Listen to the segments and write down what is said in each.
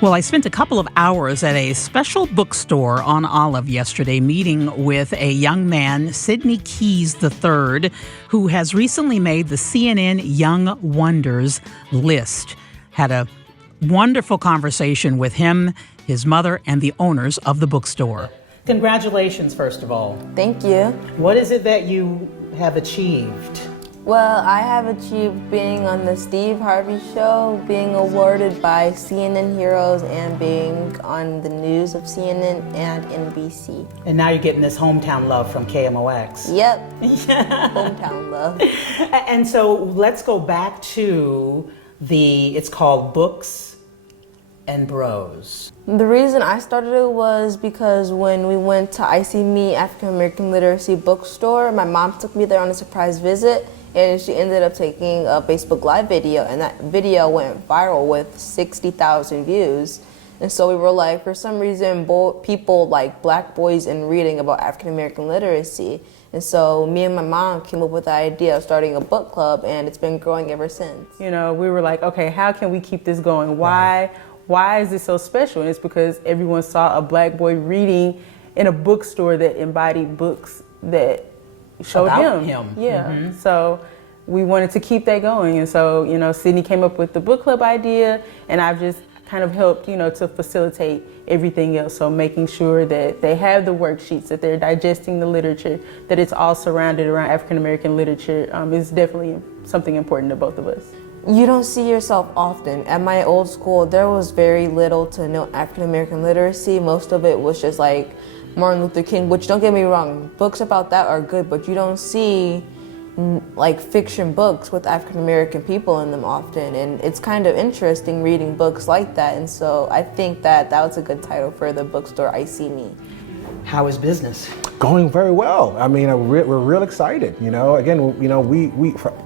Well, I spent a couple of hours at a special bookstore on Olive yesterday meeting with a young man, Sidney Keys III, who has recently made the CNN Young Wonders list. Had a wonderful conversation with him, his mother, and the owners of the bookstore. Congratulations, first of all. Thank you. What is it that you have achieved? Well, I have achieved being on the Steve Harvey Show, being awarded by CNN Heroes, and being on the news of CNN and NBC. And now you're getting this hometown love from KMOX. Yep, hometown love. And so let's go back to it's called Books and Bros. The reason I started it was because when we went to ICME African American Literacy Bookstore, my mom took me there on a surprise visit, and she ended up taking a Facebook Live video, and that video went viral with 60,000 views. And so we were like, for some reason, people like black boys and reading about African American literacy. And so me and my mom came up with the idea of starting a book club, and it's been growing ever since. You know, we were like, okay, how can we keep this going? Why is this so special? And it's because everyone saw a black boy reading in a bookstore that embodied books that showed About him. Yeah. So we wanted to keep that going. And so, you know, Sidney came up with the book club idea, and I've just kind of helped, you know, to facilitate everything else. So making sure that they have the worksheets, that they're digesting the literature, that it's all surrounded around African American literature is definitely something important to both of us. You don't see yourself often. At my old school, there was very little to no African American literacy. Most of it was just like Martin Luther King, which, don't get me wrong, books about that are good, but you don't see like fiction books with African American people in them often, and it's kind of interesting reading books like that. And so I think that was a good title for the bookstore, I See Me. How is business? Going very well. I mean, we're real excited. You know, again, you know,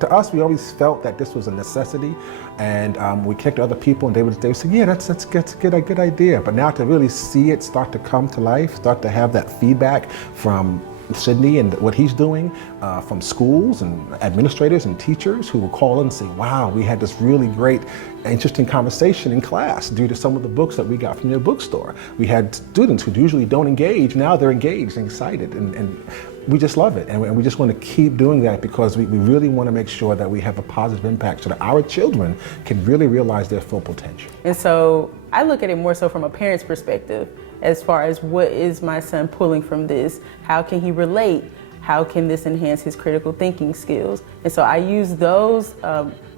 to us, we always felt that this was a necessity, and we kicked to other people, and they would say, yeah, that's a good idea. But now to really see it start to come to life, start to have that feedback from Sidney and what he's doing, from schools and administrators and teachers who will call in and say, wow, we had this really great, interesting conversation in class due to some of the books that we got from your bookstore. We had students who usually don't engage, now they're engaged and excited, and we just love it. And we just want to keep doing that because we really want to make sure that we have a positive impact so that our children can really realize their full potential. And so I look at it more so from a parent's perspective, as far as what is my son pulling from this? How can he relate? How can this enhance his critical thinking skills? And so I use those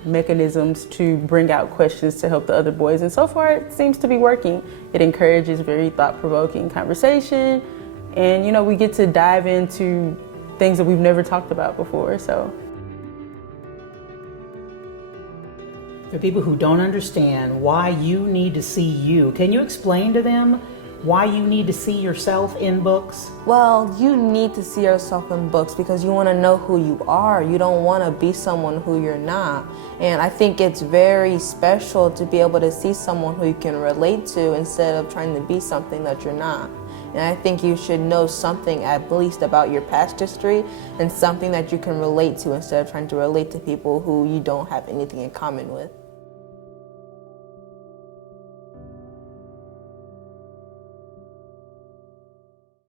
mechanisms to bring out questions to help the other boys. And so far it seems to be working. It encourages very thought-provoking conversation. And you know, we get to dive into things that we've never talked about before, so. For people who don't understand why you need to see you, can you explain to them why you need to see yourself in books? Well, you need to see yourself in books because you want to know who you are. You don't want to be someone who you're not. And I think it's very special to be able to see someone who you can relate to instead of trying to be something that you're not. And I think you should know something at least about your past history and something that you can relate to instead of trying to relate to people who you don't have anything in common with.